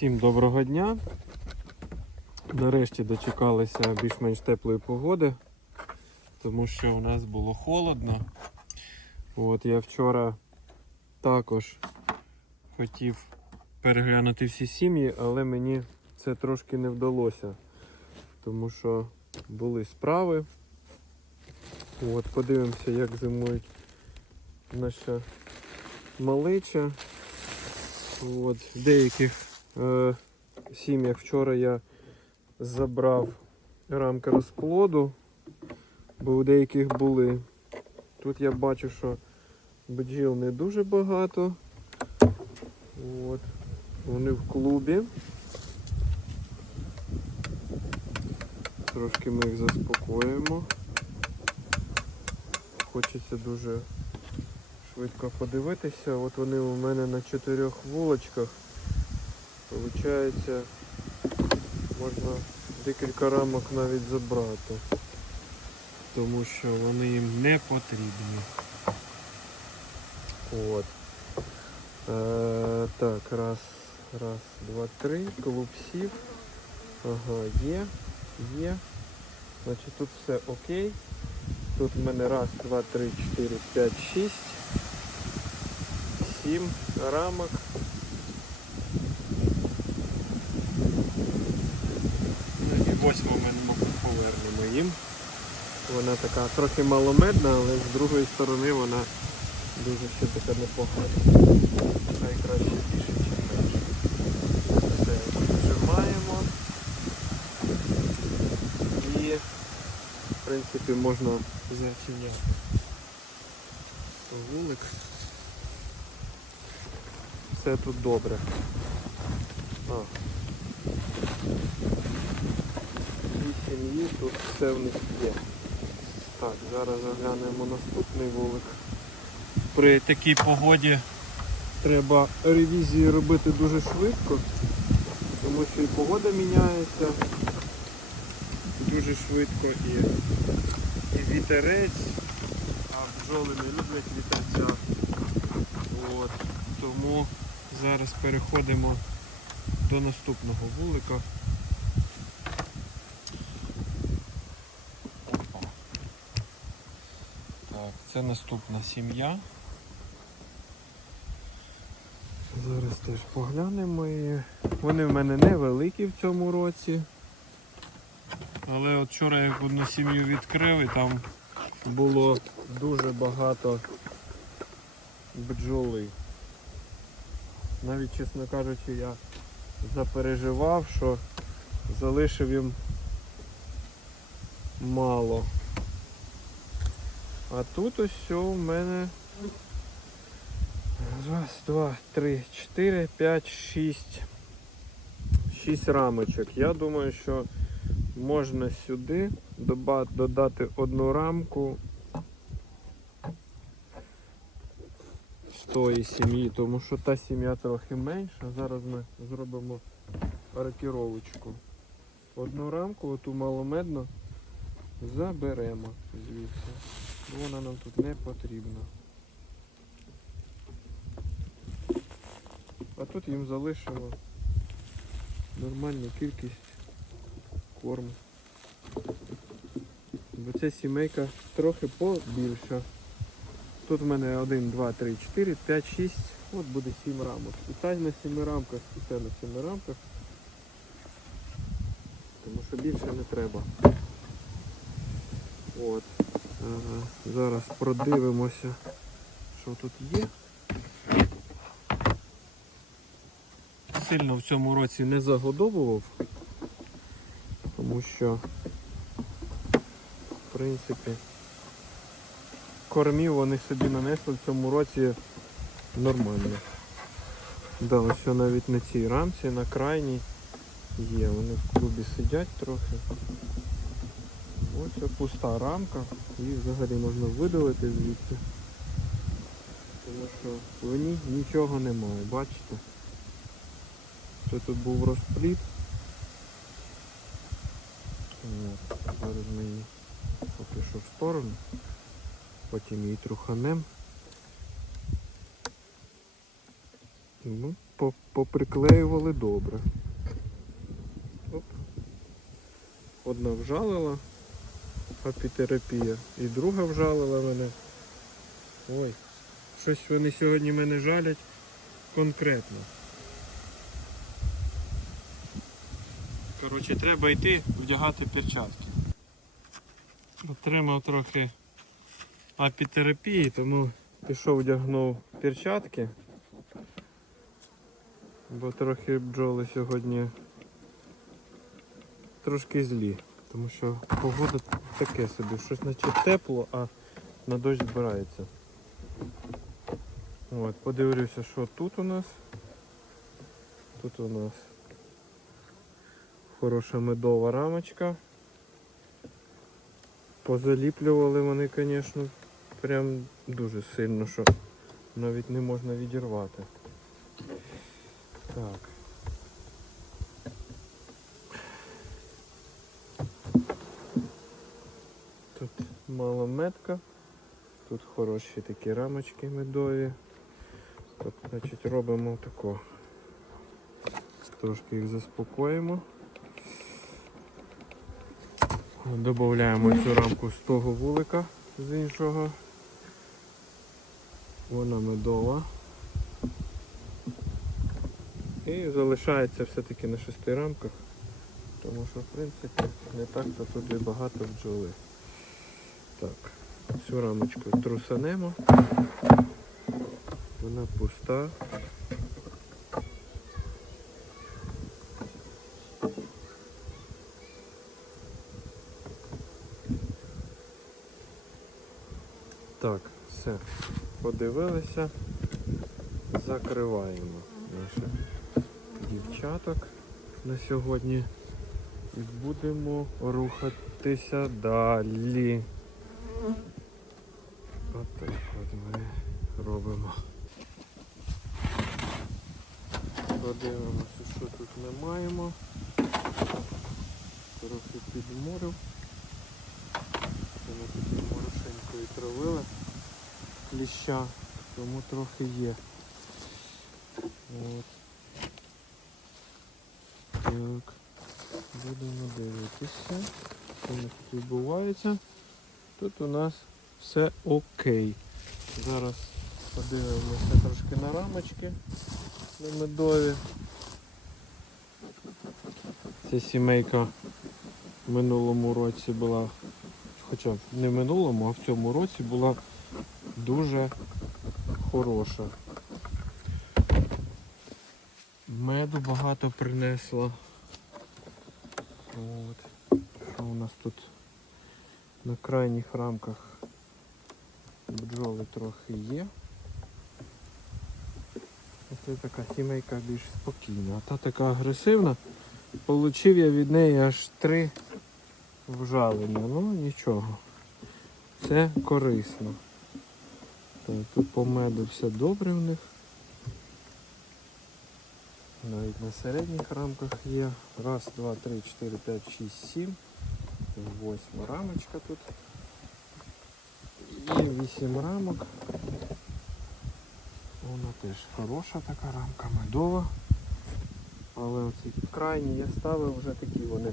Всім доброго дня. Нарешті дочекалися більш-менш теплої погоди, тому що у нас було холодно. От я вчора також хотів переглянути всі сім'ї, але мені це трошки не вдалося, тому що були справи. От, подивимося, як зимують наша малеча. От, деяких е, сім'ях вчора я забрав рамки розплоду, бо у деяких були. Тут я бачу, що бджіл не дуже багато. От. Вони в клубі. Трошки ми їх заспокоїмо. Хочеться дуже швидко подивитися. От вони у мене на чотирьох вулочках. Получається, можна декілька рамок навіть забрати, тому що вони їм не потрібні. От. Е, так, раз, раз, два, три. Клуб сів. Ага, є, є. Значить тут все окей. Тут в мене раз, два, три, чотири, п'ять, шість. Сім рамок. Ну і восьму ми повернемо їм. Вона така трохи маломедна, але з другої сторони вона дуже ще така непогана. Найкраще більше, ніж менше. Все, нажимаємо. І в принципі можна зачиняти вулик. Все тут добре. А. Дві сім'ї, все в них є. Так, зараз заглянемо наступний вулик. При такій погоді треба ревізії робити дуже швидко, тому що і погода міняється дуже швидко і, і вітерець, а бджоли не люблять вітерця. От. Тому зараз переходимо до наступного вулика. Опа. Так, це наступна сім'я. Зараз теж поглянемо її. Вони в мене невеликі в цьому році. Але от вчора як одну сім'ю відкрив і там було дуже багато бджоли. Навіть, чесно кажучи, я запереживав, що залишив їм мало. А тут ось у мене раз, два, три, чотири, п'ять, шість. Шість рамочок. Я думаю, що можна сюди додати одну рамку з тої сім'ї, тому що та сім'я трохи менша. Зараз ми зробимо рокіровочку. Одну рамку, оту маломедну, заберемо звідси. Вона нам тут не потрібна. А тут їм залишимо нормальну кількість корму. Бо ця сімейка трохи побільша. Тут в мене 1, 2, 3, 4, 5, 6. От буде 7 рамок. І та на 7 рамках, і це на 7 рамках. Тому що більше не треба. От. Ага. Зараз продивимося, що тут є. Сильно в цьому році не загодовував, тому що в принципі кормів вони собі нанесли в цьому році нормально. Да, ось навіть на цій рамці, на крайній є. Вони в клубі сидять трохи. Ось пуста рамка, її взагалі можна видалити звідси. Тому що в ній нічого немає, бачите? Це тут був розпліт. Зараз ми її поки що в сторону. Потім її труханем. Ну, поприклеювали добре. Оп. Одна вжалила апітерапія, і друга вжалила мене. Ой, щось вони сьогодні мене жалять конкретно. Коротше, треба йти вдягати перчатки. Отримав трохи апітерапії, тому пішов вдягнув перчатки. Бо трохи бджоли сьогодні трошки злі. Тому що погода таке собі, щось наче тепло, а на дощ збирається. От, подивлюся, що тут у нас. Тут у нас хороша медова рамочка. Позаліплювали вони, звісно, прям дуже сильно, що навіть не можна відірвати. Так. Тут мало метка. Тут хороші такі рамочки медові. Так, значить, робимо тако. Трошки їх заспокоїмо. Додаємо цю рамку з того вулика з іншого. Вона медова. І залишається все-таки на шести рамках, тому що в принципі не так то тут і багато бджоли. Так, цю рамочку трусанемо. Вона пуста. Так, все. Подивилися. Закриваємо наших дівчаток на сьогодні. І будемо рухатися далі. Отак от ми робимо. Подивимося, що тут ми маємо. Трохи підмурив. Це ми тут морошенькою травили кліща, тому трохи є. От. Так. Будемо дивитися, що у нас тут відбувається. Тут у нас все окей. Зараз подивимося трошки на рамочки на медові. Ця сімейка в минулому році була, хоча не в минулому, а в цьому році була дуже хороша. Меду багато принесла. От. Що у нас тут на крайніх рамках бджоли трохи є. Це така сімейка більш спокійна. А та така агресивна. Получив я від неї аж три вжалення. Ну нічого. Це корисно. Так, тут по все добре в них. Навіть на середніх рамках є. Раз, два, три, чотири, п'ять, шість, сім. Восьма рамочка тут. І вісім рамок. Вона теж хороша така рамка, медова. Але оці крайні я ставив вже такі вони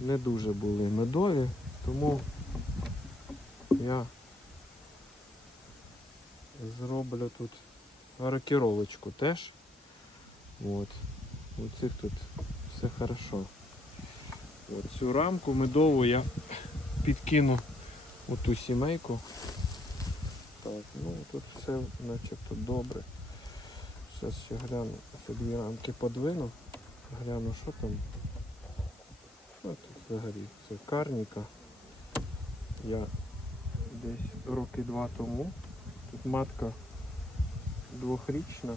не дуже були медові, тому я зроблю тут рокіровочку теж. От. У цих тут все хорошо. От цю рамку медову я підкину у ту сімейку. Так, ну тут все начебто добре. Зараз ще гляну, дві рамки подвину. Гляну, що там. Що тут взагалі? Це карніка. Я десь роки два тому. Тут матка двохрічна.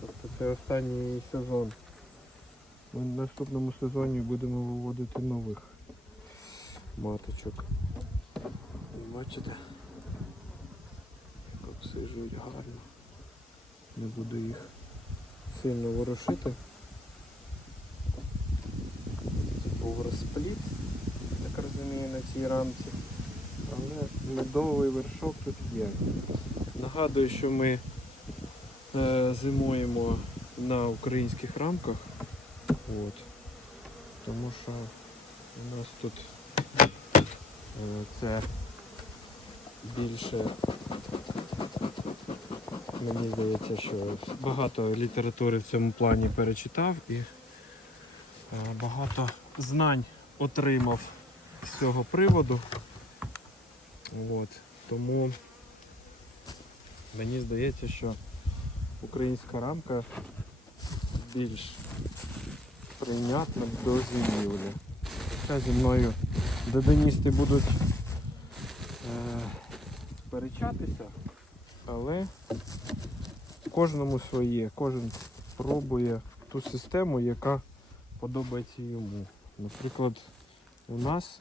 Тобто це останній сезон. Ми в наступному сезоні будемо виводити нових маточок. Бачите? Обсижують гарно. Не буду їх сильно ворошити. Це був розпліт, так розумію, на цій рамці. Але медовий вершок тут є. Нагадую, що ми е, зимуємо на українських рамках. От. Тому що у нас тут е, це більше мені здається, що багато літератури в цьому плані перечитав і е, багато знань отримав з цього приводу. От. Тому мені здається, що українська рамка більш прийнятна до зимівлі. Хоча зі мною додоністи будуть е, сперечатися, але кожному своє, кожен пробує ту систему, яка подобається йому. Наприклад, у нас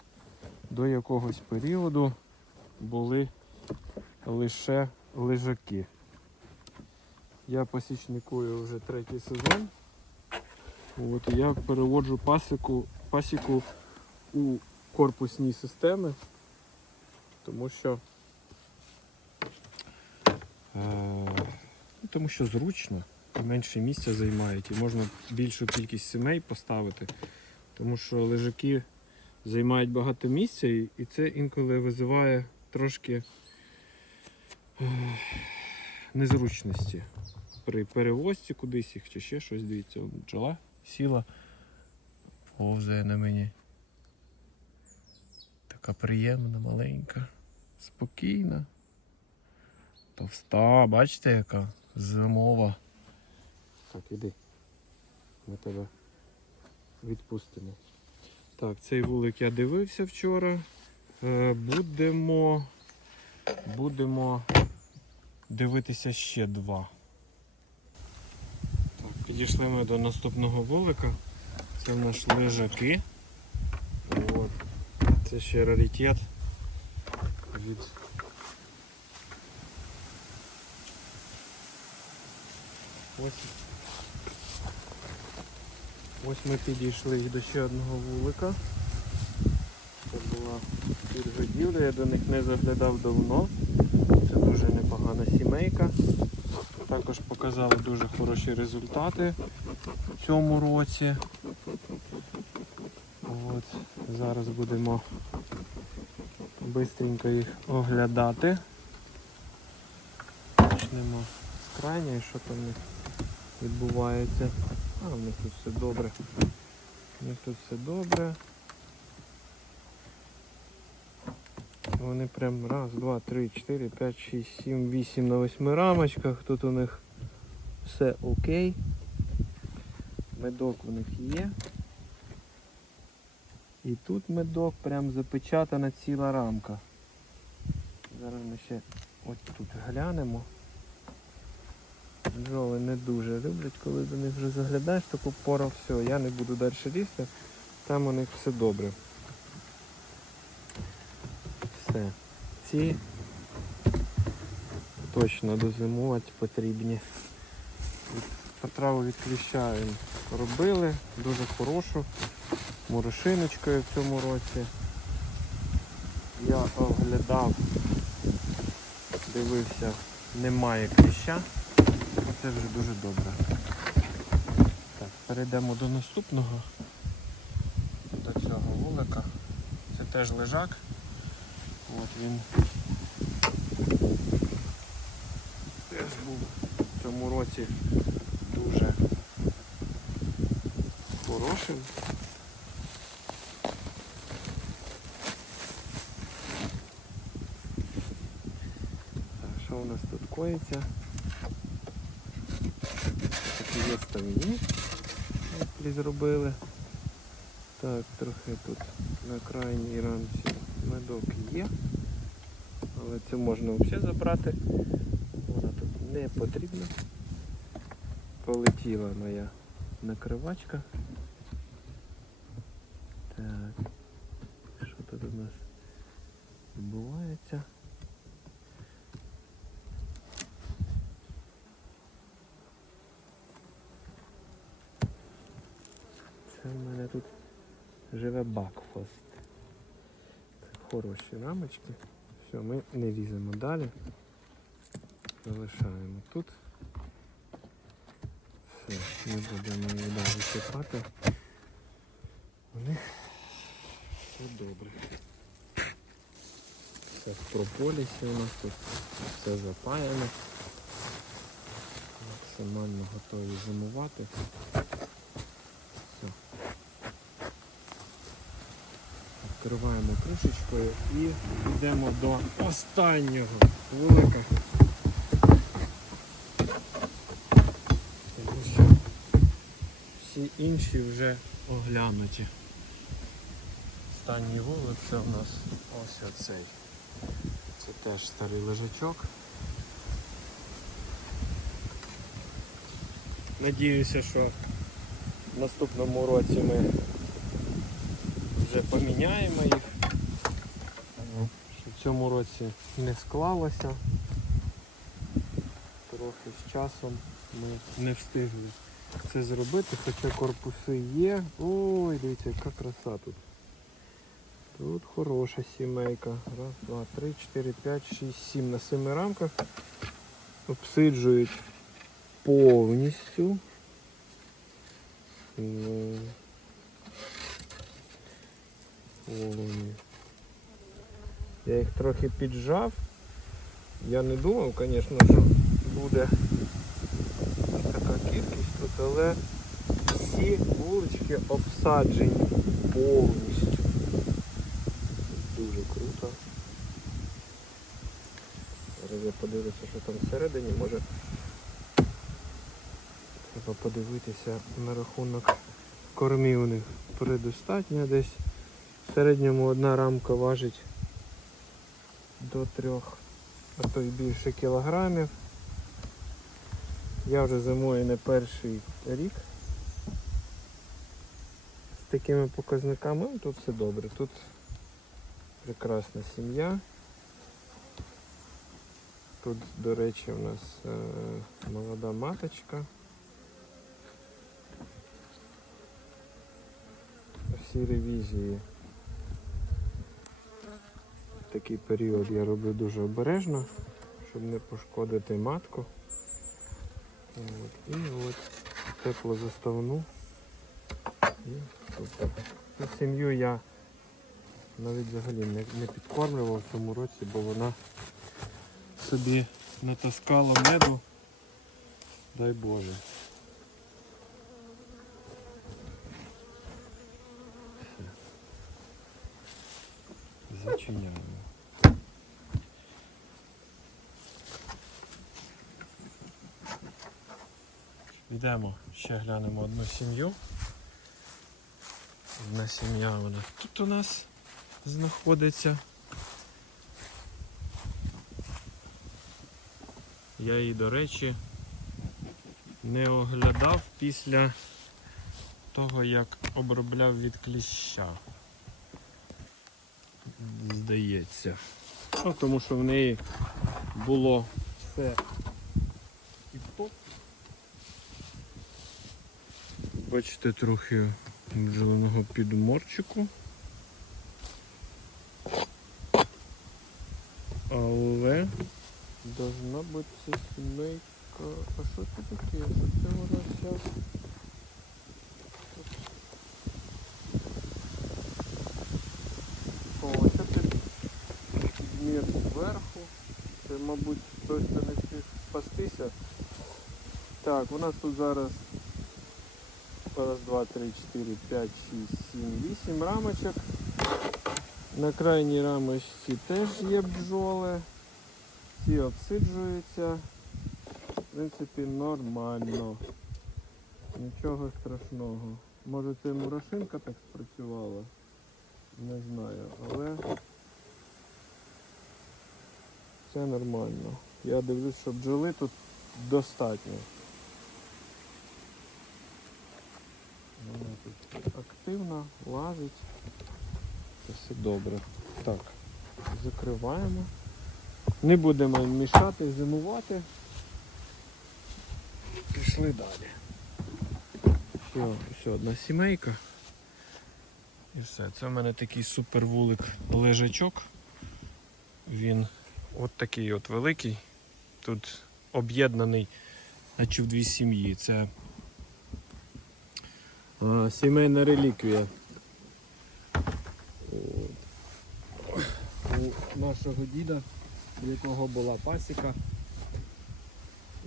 до якогось періоду були лише лежаки. Я посічникую вже третій сезон. От, я переводжу пасіку, пасіку у корпусні системи, тому що, е, ну, тому що зручно, менше місця займають і можна більшу кількість сімей поставити, тому що лежаки займають багато місця і, це інколи визиває трошки е, незручності при перевозці кудись їх чи ще щось. Дивіться, бджола сіла, повзає на мені. Така приємна, маленька, спокійна. Товста, бачите, яка зимова. Так, іди. Ми тебе відпустимо. Так, цей вулик я дивився вчора. Е, Будемо, будемо дивитися ще два. Так, підійшли ми до наступного вулика. Це в нас лежаки. От. Це ще раритет від ось. Ось ми підійшли до ще одного вулика. Це була підгодівля, я до них не заглядав давно. Це дуже непогана сімейка. Також показали дуже хороші результати в цьому році. От, зараз будемо швидко їх оглядати. Почнемо з крайньої, що там відбувається. А, у них тут все добре. У них тут все добре. Вони прям раз, два, три, чотири, п'ять, шість, сім, вісім на восьми рамочках. Тут у них все окей. Медок у них є. І тут медок прям запечатана ціла рамка. Зараз ми ще ось тут глянемо. Бджоли не дуже люблять, коли до них вже заглядаєш, таку пору все, я не буду далі лізти, там у них все добре. Все. Ці точно дозимувати потрібні. Потраву від робили, дуже хорошу, морошиночкою в цьому році. Я оглядав, дивився, немає кліща. Це вже дуже добре. Так, перейдемо до наступного, до цього вулика. Це теж лежак. От він теж був в цьому році дуже хорошим. Що у нас тут коїться? Ставні, зробили. Так, трохи тут на крайній рамці медок є. Але це можна взагалі забрати. Вона тут не потрібна. Полетіла моя накривачка. Так. Що тут у нас відбувається? Це в мене тут живе бакфост. Це хороші рамочки. Все, ми не ліземо далі. Залишаємо тут. Все, не будемо її далі чіпати. Них все добре. Все в прополісі у нас тут, все запаяно. Максимально готові зимувати. Відкриваємо кришечкою і йдемо до останнього вулика. Тому що всі інші вже оглянуті. Останній вулик це у нас ось оцей. Це теж старий лежачок. Надіюся, що в наступному році ми вже поміняємо їх. Що в цьому році не склалося. Трохи з часом ми не встигли це зробити, хоча корпуси є. Ой, дивіться, яка краса тут. Тут хороша сімейка. Раз, два, три, чотири, п'ять, шість, сім. На семи рамках обсиджують повністю. Ну, Я їх трохи піджав. Я не думав, звісно, що буде така кількість тут, але всі вулички обсаджені повністю. Дуже круто. Зараз я подивлюся, що там всередині, може треба подивитися на рахунок кормів у них предостатньо десь. В середньому одна рамка важить до трьох, а то й більше кілограмів. Я вже зимою не перший рік з такими показниками, Ну, тут все добре. Тут прекрасна сім'я. Тут, до речі, у нас е, молода маточка. Всі ревізії. Такий період я роблю дуже обережно, щоб не пошкодити матку. От. І от тепло заставну. І сім'ю я навіть взагалі не, не підкормлював в цьому році, бо вона собі натаскала меду. Дай Боже. Все. Зачиняємо. Йдемо, ще глянемо одну сім'ю. Одна сім'я вона тут у нас знаходиться. Я її, до речі, не оглядав після того, як обробляв від кліща. Здається. Ну, тому що в неї було все і топ. Бачите, трохи бджоленого підморчику. Але должна бути сімейка. А що це таке? Що це вона вся? О, це підмір зверху. Це, мабуть, хтось не встиг спастися. Так, у нас тут зараз Раз, два, три, чотири, п'ять, шість, сім, вісім рамочок. На крайній рамочці теж є бджоли. Ці обсиджуються. В принципі, нормально. Нічого страшного. Може це мурашинка так спрацювала? Не знаю, але це нормально. Я дивлюсь, що бджоли тут достатньо. Вона тут активна, лазить. Це все добре. Так, закриваємо. Не будемо мішати, зимувати. Пішли далі. Все, ще одна сімейка. І все. Це в мене такий супер вулик лежачок. Він от такий от великий. Тут об'єднаний, наче в дві сім'ї. Це А, сімейна реліквія. У нашого діда, у якого була пасіка,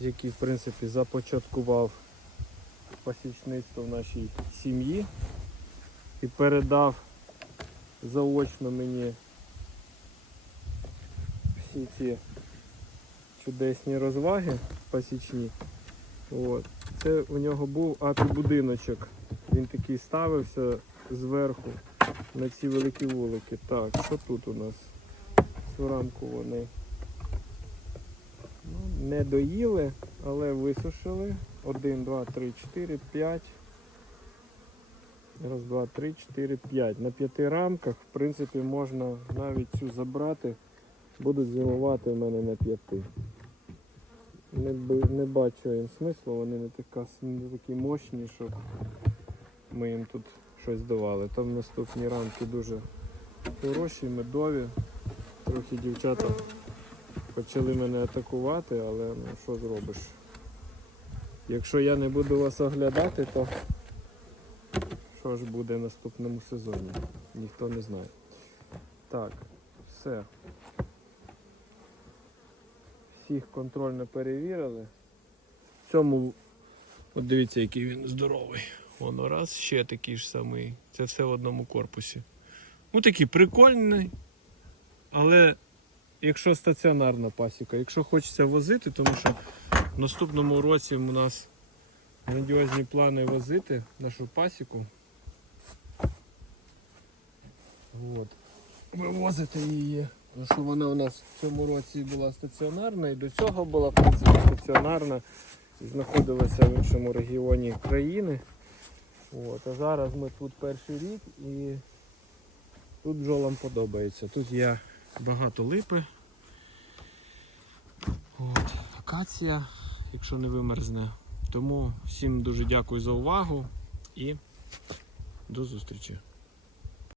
який в принципі започаткував пасічництво в нашій сім'ї і передав заочно мені всі ці чудесні розваги пасічні. От. Це у нього був ати-будиночок. Він такий ставився зверху на ці великі вулики. Так, що тут у нас? Цю рамку вони ну, не доїли, але висушили. Один, два, три, чотири, п'ять. Раз, два, три, чотири, п'ять. На п'яти рамках, в принципі, можна навіть цю забрати. Будуть зимувати в мене на п'яти. Не, не бачу їм смислу, вони не, така, не такі мощні, щоб ми їм тут щось давали. Там наступні рамки дуже хороші, медові. Трохи дівчата почали мене атакувати, але ну що зробиш? Якщо я не буду вас оглядати, то що ж буде в наступному сезоні? Ніхто не знає. Так, все. Всіх контрольно перевірили. В цьому, от дивіться, який він здоровий. Воно раз, ще такий ж самий. Це все в одному корпусі. Ну такий прикольний, але якщо стаціонарна пасіка, якщо хочеться возити, тому що в наступному році у нас грандіозні плани возити нашу пасіку. От. Вивозити її. Тому що вона у нас в цьому році була стаціонарна і до цього була в принципі стаціонарна знаходилася в іншому регіоні країни. От. А зараз ми тут перший рік і тут бджолам подобається. Тут є багато липи. От. Акація, якщо не вимерзне. Тому всім дуже дякую за увагу і до зустрічі.